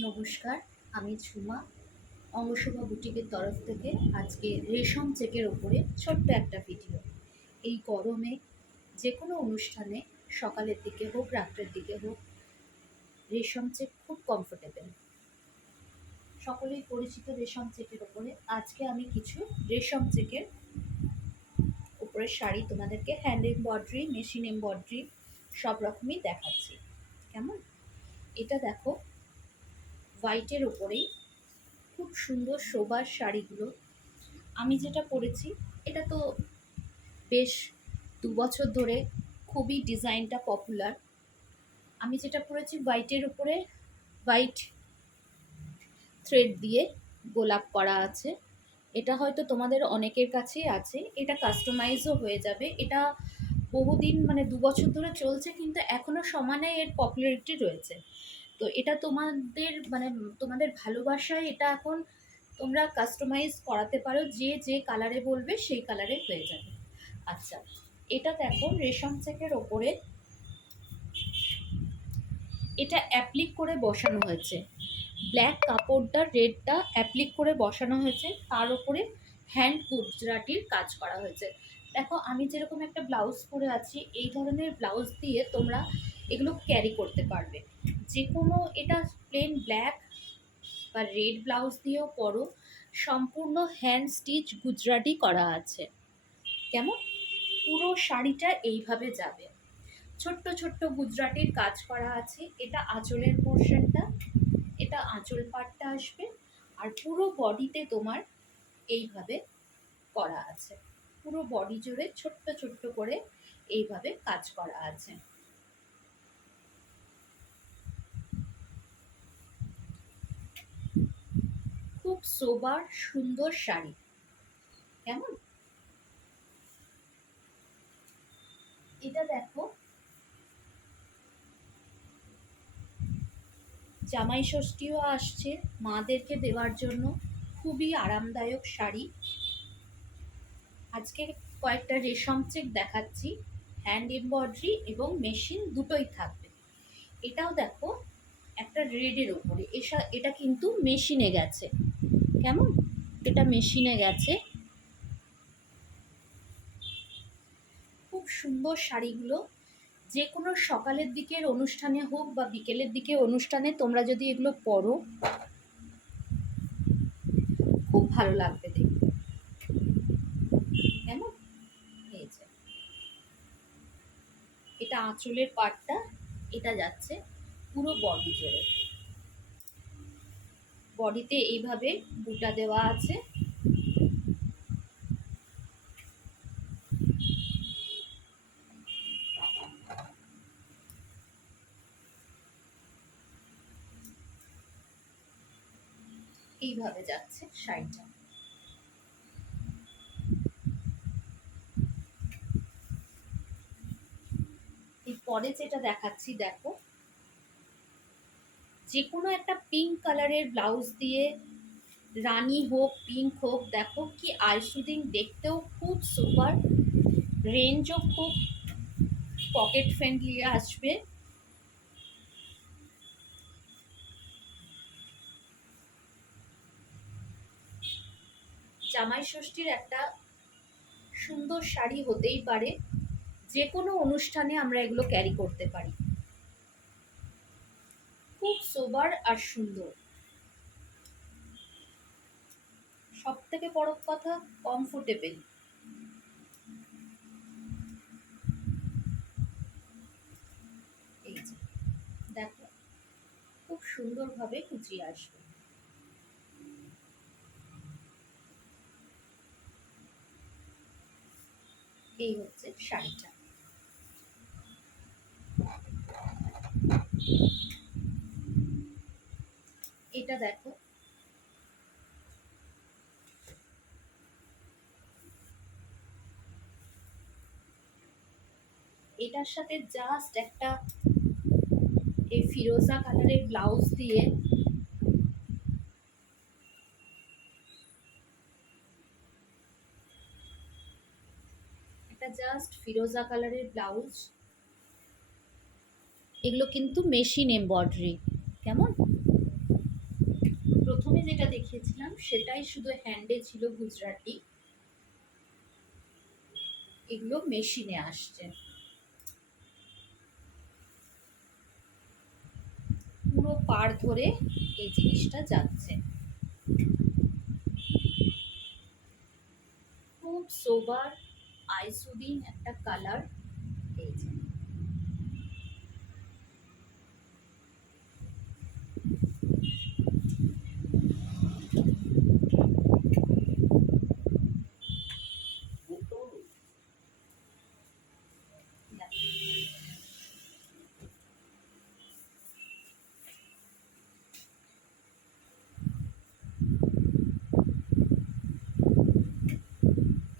নমস্কার, আমি ঝুমা। অঙ্গশোভা বুটিকের তরফ থেকে আজকে রেশম চেকের ওপরে ছোট্ট একটা ভিডিও। এই গরমে যে কোনো অনুষ্ঠানে সকালের দিকে হোক রাত্রের দিকে হোক, রেশম চেক খুব কমফোর্টেবল। সকলেই পরিচিত রেশম চেকের ওপরে আজকে আমি কিছু রেশম চেকের উপরে শাড়ি তোমাদেরকে হ্যান্ড এমব্রয়ডারি, মেশিন এমব্রয়ডারি সব রকমই দেখাচ্ছি। কেমন? এটা দেখো, হোয়াইটের ওপরেই খুব সুন্দর শোবার শাড়িগুলো। আমি যেটা পরেছি এটা তো বেশ 2 বছর ধরে খুবই ডিজাইনটা পপুলার। আমি যেটা পরেছি হোয়াইটের উপরে হোয়াইট থ্রেড দিয়ে গোলাপ করা আছে। এটা হয়তো তোমাদের অনেকের কাছেই আছে, এটা কাস্টমাইজও হয়ে যাবে। এটা বহুদিন, মানে 2 বছর ধরে চলছে, কিন্তু এখনও সমানে এর পপুলারিটি রয়েছে। তো এটা তোমাদের ভালোবাসায় এটা এখন তোমরা কাস্টমাইজ করাতে পারো, যে যে কালারে বলবে সেই কালারে হয়ে যাবে। আচ্ছা, এটা দেখো রেশম চেকের ওপরে এটা অ্যাপ্লিক করে বসানো হয়েছে। ব্ল্যাক কাপড়টা রেডটা অ্যাপ্লিক করে বসানো হয়েছে, তার উপরে হ্যান্ড গুজরাটির কাজ করা হয়েছে। দেখো, আমি যেরকম একটা ব্লাউজ পরে আছি, এই ধরনের ব্লাউজ দিয়ে তোমরা এগুলো ক্যারি করতে পারবে। যে কোনো, এটা প্লেন ব্ল্যাক বা রেড ব্লাউজ দিয়েও পরো। সম্পূর্ণ হ্যান্ড স্টিচ গুজরাটি করা আছে। কেমন? পুরো শাড়িটা এইভাবে যাবে, ছোট্ট ছোট্ট গুজরাটির কাজ করা আছে। এটা আঁচলের পোর্শনটা, এটা আঁচল পাটটা আসবে, আর পুরো বডিতে তোমার এইভাবে করা আছে। পুরো বডি জুড়ে ছোট্ট ছোট্ট করে এইভাবে কাজ করা আছে। খুব সোবার সুন্দর শাড়ি। কেমন? এটা দেখো, জামাই ষষ্ঠীও আসছে, মাদেরকে দেওয়ার জন্য খুবই আরামদায়ক শাড়ি। আজকে কয়েকটা রেশম চেক দেখাচ্ছি, হ্যান্ড এমব্রয়ডারি এবং মেশিন দুটোই থাকবে। এটাও দেখো একটা রেডের ওপরে, এটা কিন্তু মেশিনে গেছে। কেমন? এটা মেশিনে গেছে। খুব সুন্দর শাড়িগুলো। যে কোনো সকালের দিকের অনুষ্ঠানে হোক বা বিকেলের দিকে অনুষ্ঠানে তোমরা যদি এগুলো পরো, খুব ভালো লাগবে দেখতে। কেমন? এই যে এটা আঁচলের পাটটা, এটা যাচ্ছে পুরো বডি জুড়ে। বডিতে এইভাবে বুটা দেওয়া আছে। এইভাবে যাচ্ছে শাড়িটা। এরপরে যেটা দেখাচ্ছি দেখো, যে কোনো একটা পিঙ্ক কালারের ব্লাউজ দিয়ে, রানী হোক পিঙ্ক হোক, দেখো কি আইসুদিং, দেখতেও খুব সুপার, রেঞ্জও খুব পকেট ফ্রেন্ডলি আসবে। জামাই ষষ্ঠীর একটা সুন্দর শাড়ি হতেই পারে, যে কোনো অনুষ্ঠানে আমরা এগুলো ক্যারি করতে পারি। খুব সোবার আর সুন্দর। সব থেকে বড় কথা, কমফোর্টেবল। এই যে দেখো, খুব সুন্দরভাবে কুচিয়ে আসবে। এই হচ্ছে শাড়িটা। এটা দেখো, এটার সাথে জাস্ট একটা এই ফিরোজা কালারের ব্লাউজ দিয়ে, একটা জাস্ট ফিরোজা কালারের ব্লাউজ। এগুলো কিন্তু মেশিন এমব্রয়ডারি। কেমন? প্রথমে যেটা দেখিয়েছিলাম সেটাই শুধু হ্যান্ডে ছিল গুজরাটি, এগুলো মেশিনে আসছে। পুরো পাড় ধরে এই জিনিসটা যাচ্ছে। খুব সোবার আইসুদিন একটা কালার। এই যে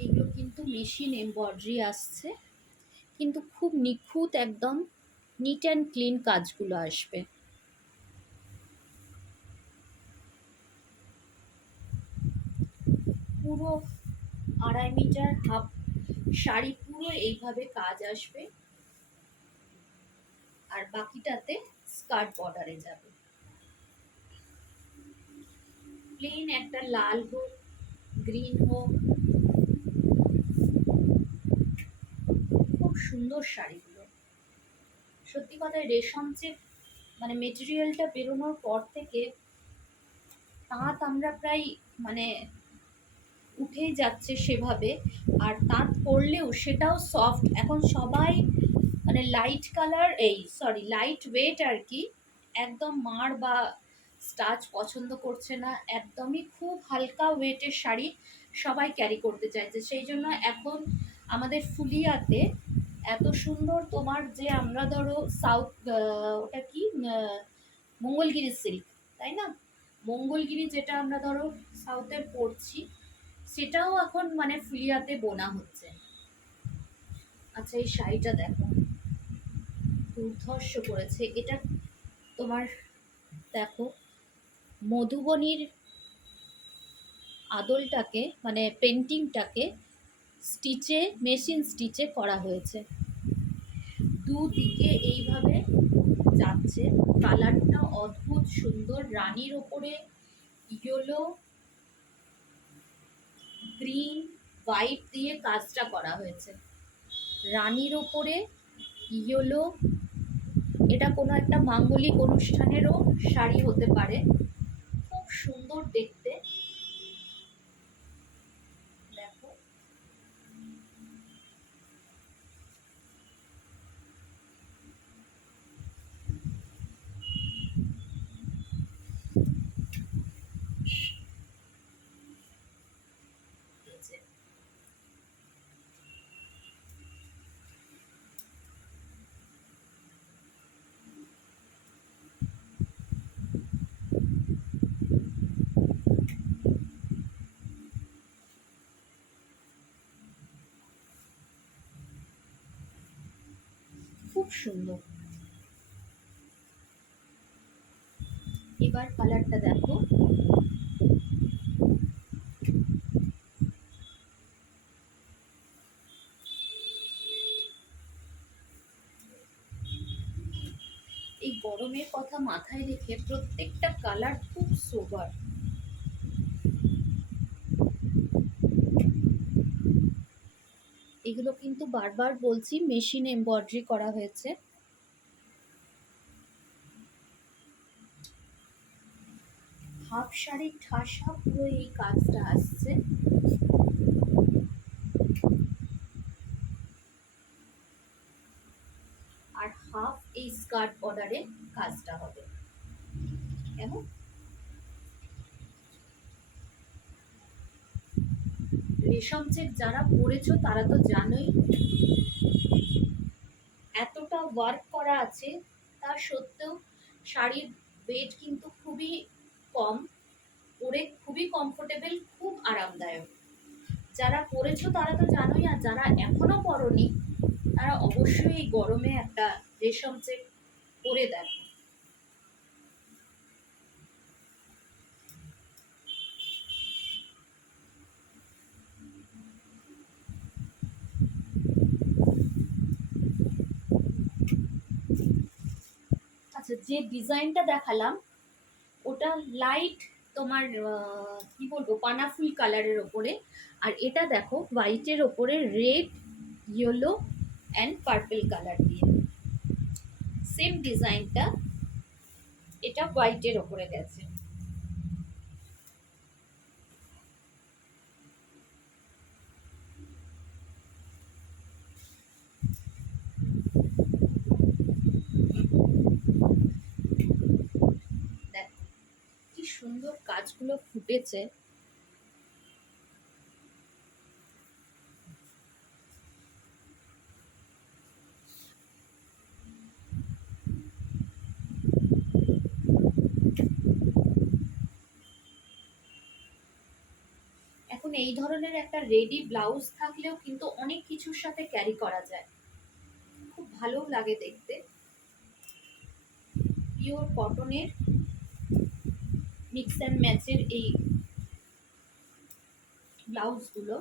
এগুলো কিন্তু মেশিন এমব্রয়ডারি আসছে, কিন্তু খুব নিখুঁত, একদম নিট অ্যান্ড ক্লিন কাজগুলো আসবে। পুরো 2.5 মিটার হাফ শাড়ি পুরো এইভাবে কাজ আসবে, আর বাকিটাতে স্কার্ট বর্ডারে যাবে। প্লেন একটা লাল হোক, গ্রিন হোক, খুব সুন্দর শাড়িগুলো। সত্যি কথা, রেশম যে মানে মেটেরিয়ালটা বেরোনোর পর থেকে তাঁত আমরা প্রায় মানে উঠেই যাচ্ছে সেভাবে, আর তাঁত পরলেও সেটাও সফট। এখন সবাই মানে লাইট কালার, লাইট ওয়েট আর কি, একদম মার বা স্টাচ পছন্দ করছে না, একদমই খুব হালকা ওয়েটের শাড়ি সবাই ক্যারি করতে চাইছে। সেই জন্য এখন আমাদের ফুলিয়াতে এত সুন্দর তোমার যে আমরা ধরো সাউথ, ওটা কি মঙ্গলগিরি সিল্ক, তাই না? মঙ্গলগিরি যেটা আমরা ধরো সাউথের পড়ছি, সেটাও এখন মানে ফুলিয়াতে বোনা হচ্ছে। আচ্ছা, এই শাড়িটা দেখো, দুর্ধর্ষ করেছে এটা। তোমার দেখো, মধুবনীর আদলটাকে মানে পেন্টিংটাকে স্টিচে, মেশিন স্টিচে করা হয়েছে। দুদিকে এইভাবে যাচ্ছে, কালারটা অদ্ভুত সুন্দর। রানীর ওপরে ইয়েলো, গ্রিন, হোয়াইট দিয়ে কাজটা করা হয়েছে। রানীর ওপরে ইয়েলো, এটা কোনো একটা মাঙ্গলিক অনুষ্ঠানেরও শাড়ি হতে পারে। খুব সুন্দর দেখতে। দেখো, খুব সুন্দর। এবার কালারটা দেখো, এই গরমের কথা মাথায় রেখে প্রত্যেকটা কালার খুব সোবার। এগুলো কিন্তু বারবার বলছি মেশিন এমব্রয়ডারি করা হয়েছে। হাফ শাড়ির ঠাসা পুরো এই কাজটা আসছে। আর হাফ এই স্কার্ট বর্ডারে কাজটা হবে। কেমন? রেশম চেক যারা পরেছো তারা তো জানোই, এতটা ওয়ার্ক করা আছে, তা সত্ত্বেও শাড়ির ওয়েট কিন্তু খুবই কম, পরে খুবই কমফোর্টেবল, খুব আরামদায়ক। যারা পরেছো তারা তো জানোই, আর যারা এখনো পরনি তারা অবশ্যই এই গরমে একটা রেশম চেক পরে দেখো। আচ্ছা, যে ডিজাইনটা দেখালাম ওটা লাইট তোমার কি বলবো, পানাফুল কালারের ওপরে। আর এটা দেখো হোয়াইটের ওপরে red, yellow and purple colour দিয়ে সেম ডিজাইনটা, এটা হোয়াইটের ওপরে গেছে। দেখো কি সুন্দর কাজগুলো ফুটেছে। এখন এই ধরনের একটা রেডি ব্লাউজ থাকলেও কিন্তু অনেক কিছুর সাথে ক্যারি করা যায়, খুব ভালো লাগে দেখতে। পিওর কটনের মিক্স অ্যান্ড ম্যাচের এই ব্লাউজগুলো,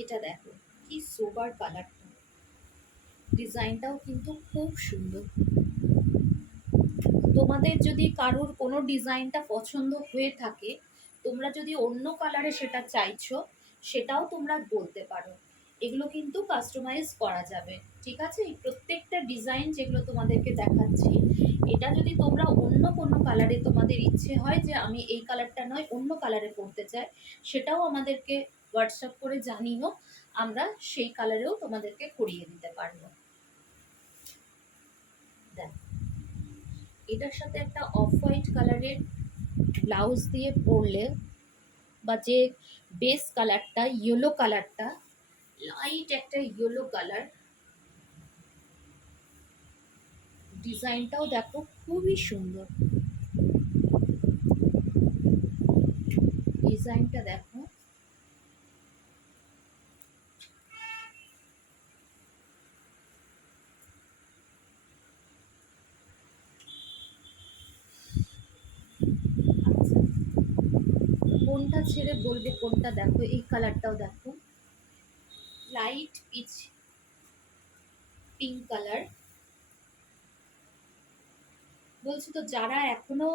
এটা দেখো কি সোবার কালারটা, ডিজাইনটাও কিন্তু খুব সুন্দর। তোমাদের যদি কারোর কোনো ডিজাইনটা পছন্দ হয়ে থাকে, তোমরা যদি অন্য কালারে সেটা চাইছো, সেটাও তোমরা বলতে পারো, এগুলো কিন্তু কাস্টমাইজ করা যাবে। ঠিক আছে, এই প্রত্যেকটা ডিজাইন যেগুলো তোমাদেরকে দেখাচ্ছি, এটা যদি তোমরা অন্য কোনো কালারে তোমাদের ইচ্ছে হয় যে আমি এই কালারটা নয় অন্য কালারে পরতে চাই, সেটাও আমাদেরকে হোয়াটসঅ্যাপ করে জানিও, আমরা সেই কালারেও তোমাদেরকে করিয়ে দিতে পারবো। দেখো এটার সাথে একটা অফ হোয়াইট কালারের ব্লাউজ দিয়ে পরলে, বা যে বেস কালারটা ইয়েলো কালারটা, লাইট একটা ইয়েলো কালার, ডিজাইনটাও দেখো খুবই সুন্দর। ডিজাইনটা দেখো, আচ্ছা কোনটা ছেড়ে বলবে কোনটা, দেখো এই কালারটাও দেখো, লাইট পিচ পিঙ্ক কালার। বলছি তো, যারা এখনো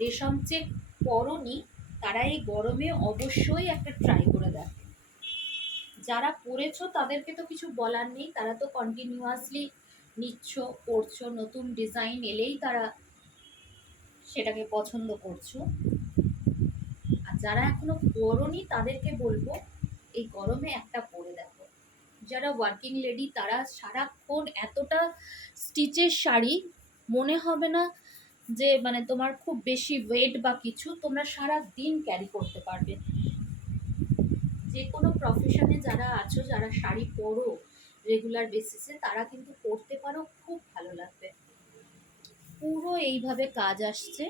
রেশম চেক পরনি, তারা এই গরমে অবশ্যই একটা ট্রাই করে দেখো। যারা পরেছো তাদেরকে তো কিছু বলার নেই, তারা তো কন্টিনিউয়াসলি নিচ্ছ, পরছো, নতুন ডিজাইন এলেই তারা সেটাকে পছন্দ করছো। আর যারা এখনো পরনি তাদেরকে বলবো এই গরমে একটা পরে দেখো। যারা ওয়ার্কিং লেডি তারা সারাক্ষণ এতটা স্টিচের শাড়ি, মনে হবে না যে মানে তোমার খুব বেশি ওয়েট বা কিছু, তোমরা সারা দিন ক্যারি করতে পারবে। যে কোনো প্রফেশনে যারা আছো, যারা শাড়ি পরো রেগুলার বেসিসে, তারা কিন্তু পরতে পারো, খুব ভালো লাগবে। পুরো এইভাবে কাজ আসছে,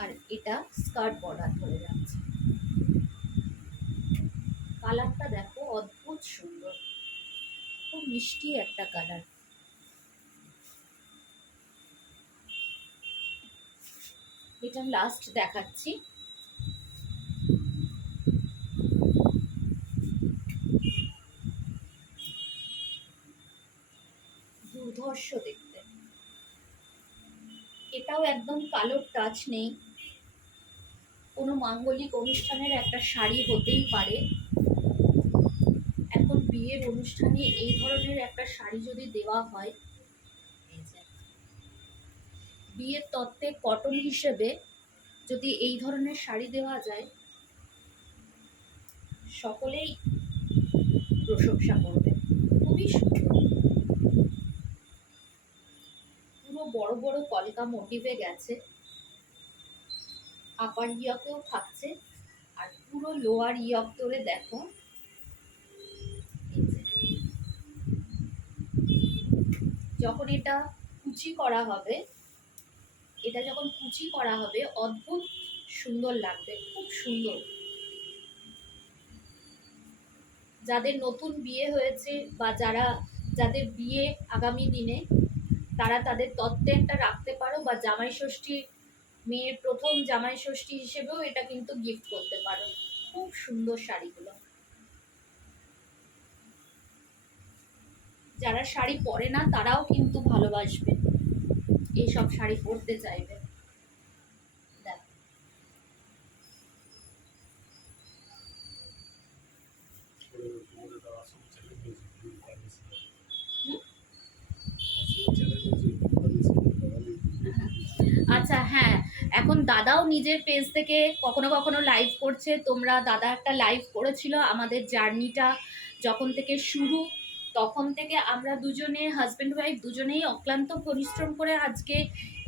আর এটা স্কার্ট বর্ডার ধরে যাচ্ছে। কালারটা দেখো অদ্ভুত সুন্দর, খুব মিষ্টি একটা কালার। এটা লাস্ট দেখাচ্ছি। দুর্ধর্ষ দেখতে, এটাও একদম কালোর টাচ নেই, কোনো মাঙ্গলিক অনুষ্ঠানের একটা শাড়ি হতেই পারে। এখন বিয়ের অনুষ্ঠানে এই ধরনের একটা শাড়ি যদি দেওয়া হয়, বিয়ের তত্ত্বে কটন হিসেবে যদি এই ধরনের শাড়ি দেওয়া যায়, সকলেই প্রশংসা করবে। খুবই সুন্দর, পুরো বড় বড় কলকা মোটিভে গেছে, আপার ইয়কেও থাকছে, আর পুরো লোয়ার ইয়ক ধরে দেখো। যখন এটা কুচি করা হবে, এটা যখন কুচি করা হবে অদ্ভুত সুন্দর লাগবে, খুব সুন্দর। যাদের নতুন বিয়ে হয়েছে বা যাদের বিয়ে আগামী দিনে, তারা তাদের তত্ত্বে একটা রাখতে পারো, বা জামাই ষষ্ঠী, মেয়ের প্রথম জামাই ষষ্ঠী হিসেবেও এটা কিন্তু গিফট করতে পারো। খুব সুন্দর শাড়িগুলো। যারা শাড়ি পরে না তারাও কিন্তু ভালোবাসবে, এইসব শাড়ি পরতে চাইবে। দেখ, আচ্ছা হ্যাঁ, এখন দাদাও নিজের পেজ থেকে কখনো কখনো লাইভ করছে। তোমরা, দাদা একটা লাইভ করেছিল আমাদের জার্নিটা যখন থেকে শুরু, তখন থেকে আমরা দুজনে হাজব্যান্ড ওয়াইফ দুজনেই অক্লান্ত পরিশ্রম করে আজকে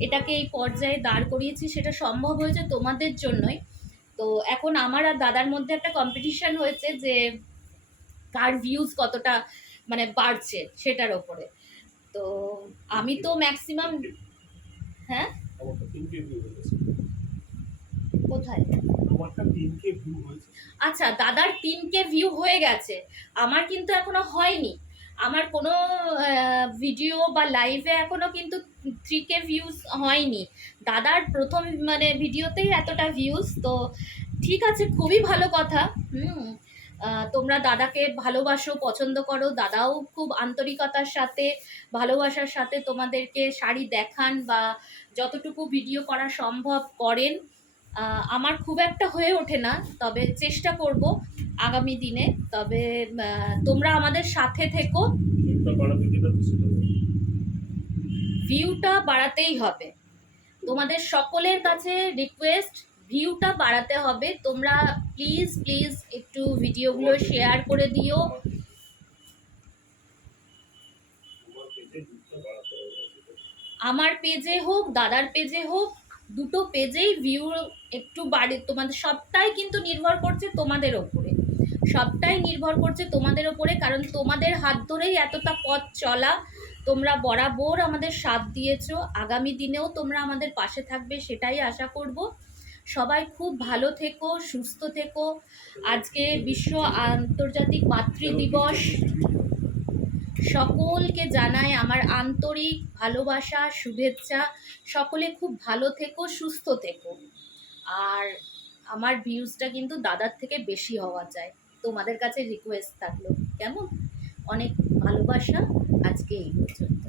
এটাকে এই পর্যায়ে দাঁড় করিয়েছি। সেটা সম্ভব হয়েছে তোমাদের জন্যই। তো এখন আমার আর দাদার মধ্যে একটা কম্পিটিশন হয়েছে যে কার ভিউজ কতটা মানে বাড়ছে সেটার ওপরে। তো আমি তো ম্যাক্সিমাম, হ্যাঁ কোথায়, আচ্ছা দাদার 3K ভিউ হয়ে গেছে, আমার কিন্তু এখনো হয়নি। আমার কোনো ভিডিও বা লাইভে এখনো কিন্তু 3K ভিউজ হয়নি। দাদার প্রথম মানে ভিডিওতেই এতটা ভিউজ, তো ঠিক আছে, খুবই ভালো কথা। তোমরা দাদাকে ভালোবাসো, পছন্দ করো, দাদাও খুব আন্তরিকতার সাথে ভালোবাসার সাথে তোমাদেরকে শাড়ি দেখান বা যতটুকু ভিডিও করা সম্ভব করেন। আমার খুব একটা হয়ে ওঠে না, তবে চেষ্টা করব আগামী দিনে। তবে তোমরা আমাদের সাথে থেকো, ভিউটা বাড়াতেই হবে। তোমাদের সকলের কাছে রিকোয়েস্ট, ভিউটা বাড়াতে হবে। তোমরা প্লিজ প্লিজ একটু ভিডিওগুলো শেয়ার করে দিও। আমার পেজে হোক, দাদার পেজে হোক, দুটো পেজেই ভিউ একটু বাড়ে। তোমাদের সবটাই কিন্তু নির্ভর করছে তোমাদের ওপরে, সবটাই নির্ভর করছে তোমাদের ওপরে, কারণ তোমাদের হাত ধরেই এতটা পথ চলা। তোমরা বরাবর আমাদের সাথ দিয়েছো, আগামী দিনেও তোমরা আমাদের পাশে থাকবে সেটাই আশা করব। সবাই খুব ভালো থেকো, সুস্থ থেকো। আজকে বিশ্ব আন্তর্জাতিক মাতৃ দিবস, সকলকে জানাই আমার আন্তরিক ভালোবাসা, শুভেচ্ছা। সকলে খুব ভালো থেকো, সুস্থ থেকো। আর আমার ভিউজটা কিন্তু দাদার থেকে বেশি হওয়া চাই, তোমাদের কাছে রিকোয়েস্ট থাকলো। কেমন? অনেক ভালোবাসা, আজকে এই পর্যন্ত।